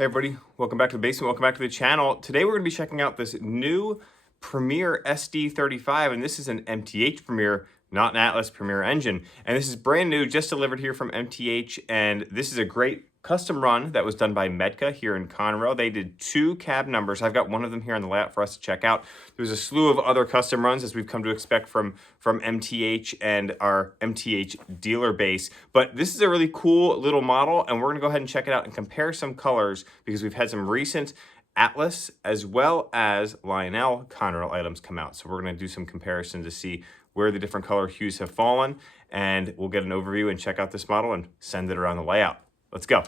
Hey everybody, welcome back to the basement, welcome back to the channel. Today we're going to be checking out this new Premier SD35, and this is an MTH Premier, not an Atlas Premier engine. And this is brand new, just delivered here from MTH, and this is a great custom run that was done by METCA here in Conrail. They did 2 cab numbers. I've got one of them here on the layout for us to check out. There's a slew of other custom runs, as we've come to expect from MTH and our MTH dealer base. But this is a really cool little model, and we're going to go ahead and check it out and compare some colors because we've had some recent Atlas as well as Lionel Conrail items come out. So we're going to do some comparison to see where the different color hues have fallen, and we'll get an overview and check out this model and send it around the layout. Let's go.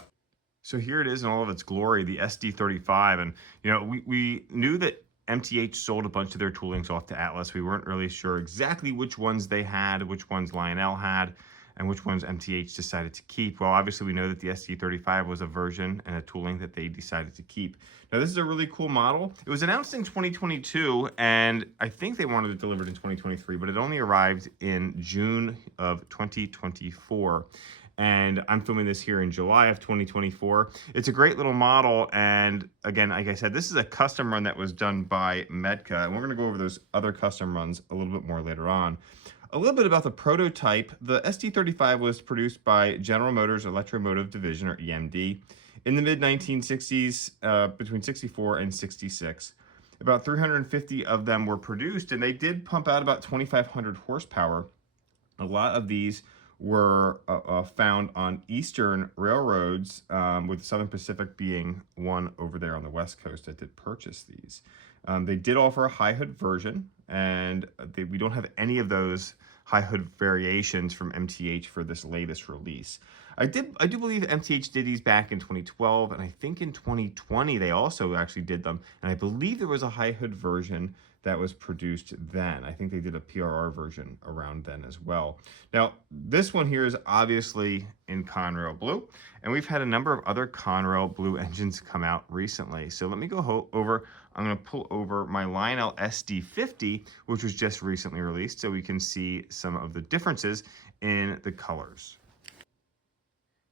So here it is in all of its glory, the SD35. And, you know, we knew that MTH sold a bunch of their toolings off to Atlas. We weren't really sure exactly which ones they had, which ones Lionel had, and which ones MTH decided to keep. Well, obviously we know that the SD35 was a version and a tooling that they decided to keep. Now this is a really cool model. It was announced in 2022, and I think they wanted it delivered in 2023, but it only arrived in June of 2024. And I'm filming this here in July of 2024. It's a great little model, and again, like I said, this is a custom run that was done by METCA, and we're going to go over those other custom runs a little bit more later on. A little bit about the prototype. The SD35 was produced by General Motors Electromotive Division, or EMD, in the mid-1960s, between 64 and 66. About 350 of them were produced, and they did pump out about 2,500 horsepower. A lot of these were found on eastern railroads, with the Southern Pacific being one over there on the west coast that did purchase these. They did offer a high hood version, and we don't have any of those high hood variations from MTH for this latest release. I do believe MTH did these back in 2012, and I think in 2020 they also actually did them, and I believe there was a high hood version that was produced then. I think they did a PRR version around then as well. Now, this one here is obviously in Conrail Blue, and we've had a number of other Conrail Blue engines come out recently. So let me go over, I'm gonna pull over my Lionel SD50, which was just recently released, so we can see some of the differences in the colors.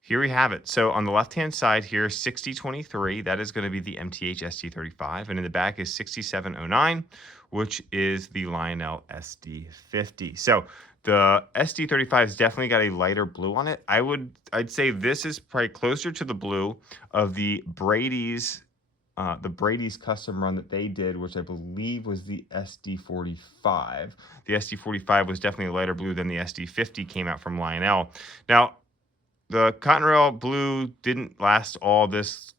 Here we have it. So on the left-hand side here, 6023, that is going to be the MTH SD35. And in the back is 6709, which is the Lionel SD50. So the SD35 has definitely got a lighter blue on it. I'd say this is probably closer to the blue of the Brady's custom run that they did, which I believe was the SD45. The SD45 was definitely a lighter blue than the SD50 came out from Lionel. Now, the Conrail Blue didn't last all this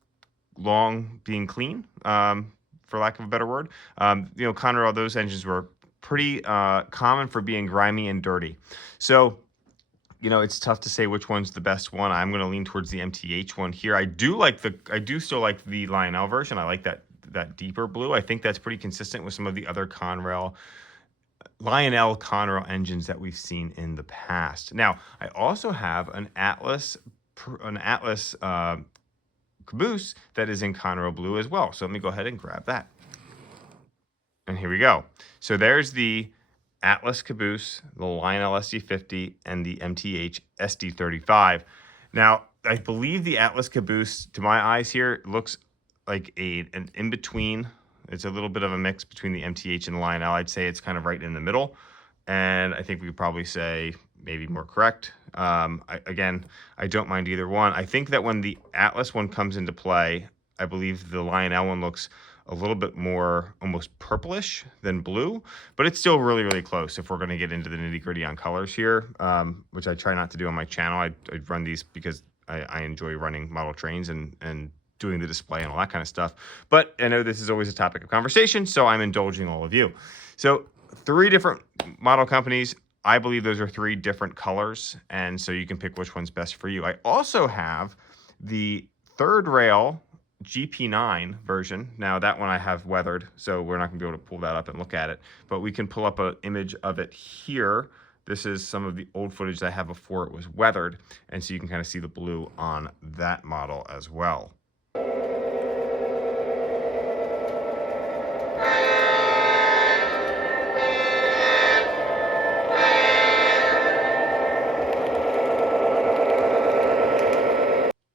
long being clean, for lack of a better word. You know, Conrail, those engines were pretty common for being grimy and dirty. So, you know, it's tough to say which one's the best one. I'm going to lean towards the MTH one here. I do still like the Lionel version. I like that deeper blue. I think that's pretty consistent with some of the other Lionel Conrail engines that we've seen in the past. Now, I also have an Atlas caboose that is in Conrail Blue as well. So let me go ahead and grab that. And here we go. So there's the Atlas caboose, the Lionel SD50, and the MTH SD35. Now, I believe the Atlas caboose, to my eyes here, looks like an in-between. It's a little bit of a mix between the MTH and the Lionel. I'd say it's kind of right in the middle. And I think we could probably say maybe more correct. Again, I don't mind either one. I think that when the Atlas one comes into play, I believe the Lionel one looks a little bit more almost purplish than blue, but it's still really, really close if we're going to get into the nitty-gritty on colors here, which I try not to do on my channel. I run these because I enjoy running model trains and doing the display and all that kind of stuff. But I know this is always a topic of conversation, so I'm indulging all of you. So 3 different model companies. I believe those are 3 different colors, and so you can pick which one's best for you. I also have the third rail GP9 version. Now that one I have weathered, so we're not gonna be able to pull that up and look at it, but we can pull up an image of it here. This is some of the old footage that I have before it was weathered, and so you can kind of see the blue on that model as well.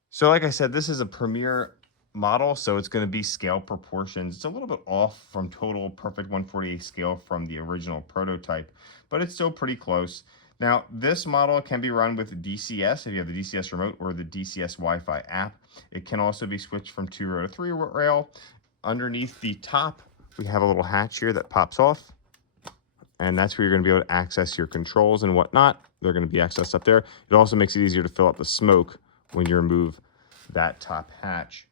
So like I said, this is a Premier model, so it's going to be scale proportions. It's a little bit off from total perfect 148 scale from the original prototype, but it's still pretty close. Now, this model can be run with DCS if you have the DCS remote or the DCS Wi-Fi app. It can also be switched from 2-rail to 3-rail. Underneath the top, we have a little hatch here that pops off, and that's where you're going to be able to access your controls and whatnot. They're going to be accessed up there. It also makes it easier to fill up the smoke when you remove that top hatch.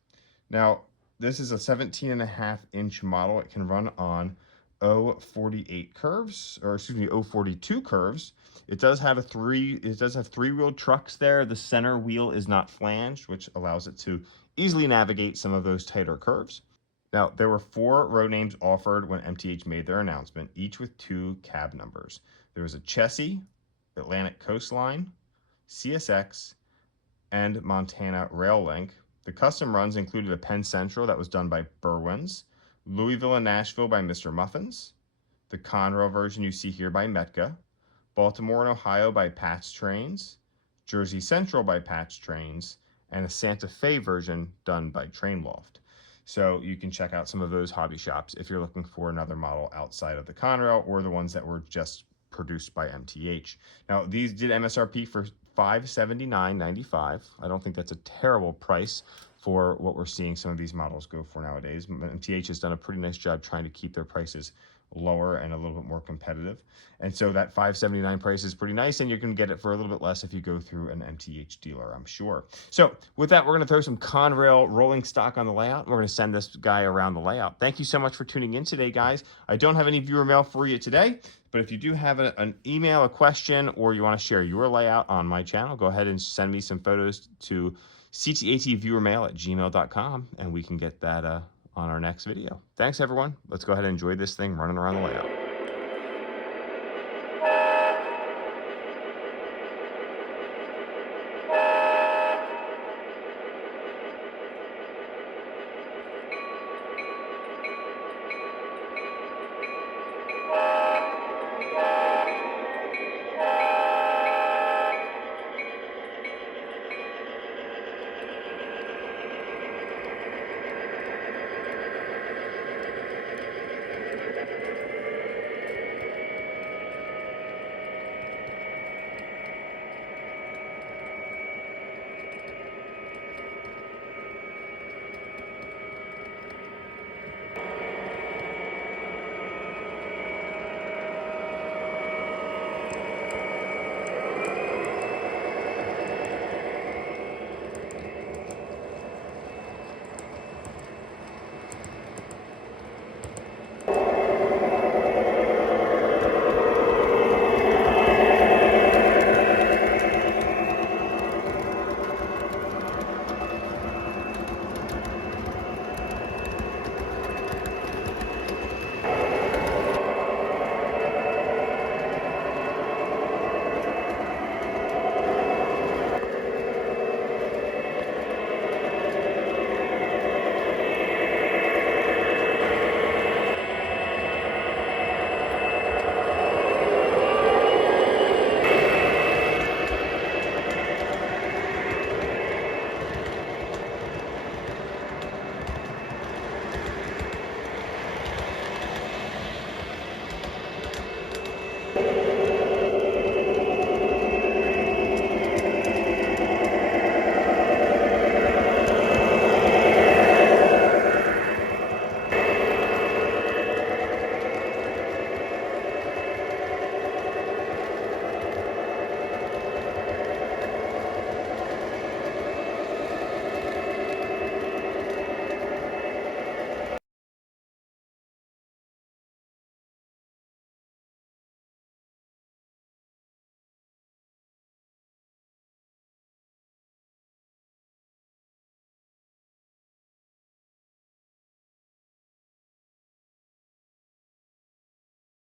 Now, this is a 17.5-inch model. It can run on 048 curves, or excuse me, 042 curves. It does have three-wheeled trucks there. The center wheel is not flanged, which allows it to easily navigate some of those tighter curves. Now, there were 4 road names offered when MTH made their announcement, each with 2 cab numbers. There was a Chessie, Atlantic Coastline, CSX, and Montana Rail Link. The custom runs included a Penn Central that was done by Berwyn's, Louisville and Nashville by Mr. Muffins, the Conrail version you see here by METCA, Baltimore and Ohio by Pat's Trains, Jersey Central by Pat's Trains, and a Santa Fe version done by Trainloft. So you can check out some of those hobby shops if you're looking for another model outside of the Conrail or the ones that were just produced by MTH. Now, these did MSRP for $579.95. I don't think that's a terrible price for what we're seeing some of these models go for nowadays. MTH has done a pretty nice job trying to keep their prices lower and a little bit more competitive. And so that $579 price is pretty nice, and you can get it for a little bit less if you go through an MTH dealer, I'm sure. So with that, we're going to throw some Conrail rolling stock on the layout. We're going to send this guy around the layout. Thank you so much for tuning in today, guys. I don't have any viewer mail for you today, but if you do have an email, a question, or you want to share your layout on my channel, go ahead and send me some photos to CTATViewerMail@gmail.com, and we can get that on our next video. Thanks, everyone. Let's go ahead and enjoy this thing running around the layout.